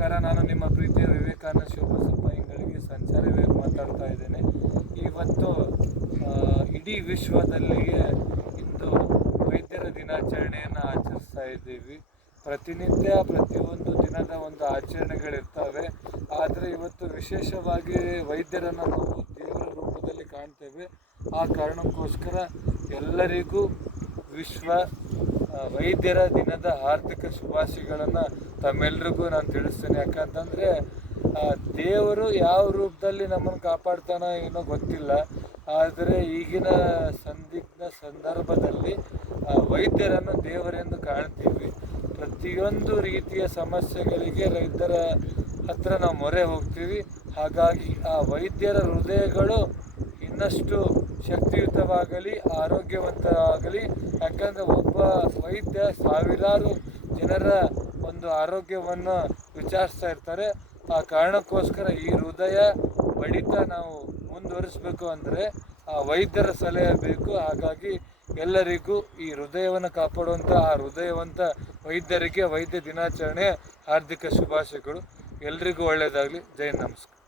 ನಮಸ್ಕಾರ. ನಾನು ನಿಮ್ಮ ಪ್ರೀತಿಯ ವಿವೇಕಾನಂದ ಶಿವಬಸಪ್ಪ ಇಂಗಳಿಗೆ ಸಂಚಾರ ವಿವೇಕ್ ಮಾತಾಡ್ತಾ ಇದ್ದೇನೆ. ಇವತ್ತು ಇಡೀ ವಿಶ್ವದಲ್ಲಿಯೇ ಇಂದು ವೈದ್ಯರ ದಿನಾಚರಣೆಯನ್ನು ಆಚರಿಸ್ತಾ ಇದ್ದೀವಿ. ಪ್ರತಿನಿತ್ಯ ಪ್ರತಿಯೊಂದು ದಿನದ ಒಂದು ಆಚರಣೆಗಳಿರ್ತವೆ. ಆದರೆ ಇವತ್ತು ವಿಶೇಷವಾಗಿ ವೈದ್ಯರನ್ನು ನಾವು ದೇವರ ರೂಪದಲ್ಲಿ ಕಾಣ್ತೇವೆ. ಆ ಕಾರಣಕ್ಕೋಸ್ಕರ ಎಲ್ಲರಿಗೂ ವಿಶ್ವ ವೈದ್ಯರ ದಿನದ ಹಾರ್ದಿಕ ಶುಭಾಶಯಗಳನ್ನು ತಮ್ಮೆಲ್ಲರಿಗೂ ನಾನು ತಿಳಿಸ್ತೇನೆ. ಯಾಕಂತಂದರೆ ದೇವರು ಯಾವ ರೂಪದಲ್ಲಿ ನಮ್ಮನ್ನು ಕಾಪಾಡ್ತಾನೋ ಏನೋ ಗೊತ್ತಿಲ್ಲ. ಆದರೆ ಈಗಿನ ಸಂದಿಗ್ಧ ಸಂದರ್ಭದಲ್ಲಿ ವೈದ್ಯರನ್ನು ದೇವರೆಂದು ಕಾಣ್ತೀವಿ. ಪ್ರತಿಯೊಂದು ರೀತಿಯ ಸಮಸ್ಯೆಗಳಿಗೆ ವೈದ್ಯರ ಹತ್ರ ನಾವು ಮೊರೆ ಹೋಗ್ತೀವಿ. ಹಾಗಾಗಿ ಆ ವೈದ್ಯರ ಹೃದಯಗಳು ಇನ್ನಷ್ಟು ಶಕ್ತಿಯುತವಾಗಲಿ, ಆರೋಗ್ಯವಂತರಾಗಲಿ. ಯಾಕಂದರೆ ಒಬ್ಬ ವೈದ್ಯ ಸಾವಿರಾರು ಜನರ ಒಂದು ಆರೋಗ್ಯವನ್ನು ವಿಚಾರಿಸ್ತಾ ಇರ್ತಾರೆ. ಆ ಕಾರಣಕ್ಕೋಸ್ಕರ ಈ ಹೃದಯ ಬಡಿತ ನಾವು ಮುಂದುವರಿಸಬೇಕು ಅಂದರೆ ಆ ವೈದ್ಯರ ಸಲಹೆ ಬೇಕು. ಹಾಗಾಗಿ ಎಲ್ಲರಿಗೂ ಈ ಹೃದಯವನ್ನು ಕಾಪಾಡುವಂಥ ಆ ಹೃದಯವಂತ ವೈದ್ಯರಿಗೆ ವೈದ್ಯ ದಿನಾಚರಣೆ ಹಾರ್ದಿಕ ಶುಭಾಶಯಗಳು. ಎಲ್ರಿಗೂ ಒಳ್ಳೆಯದಾಗಲಿ. ಜೈ ನಮಸ್ಕಾರ.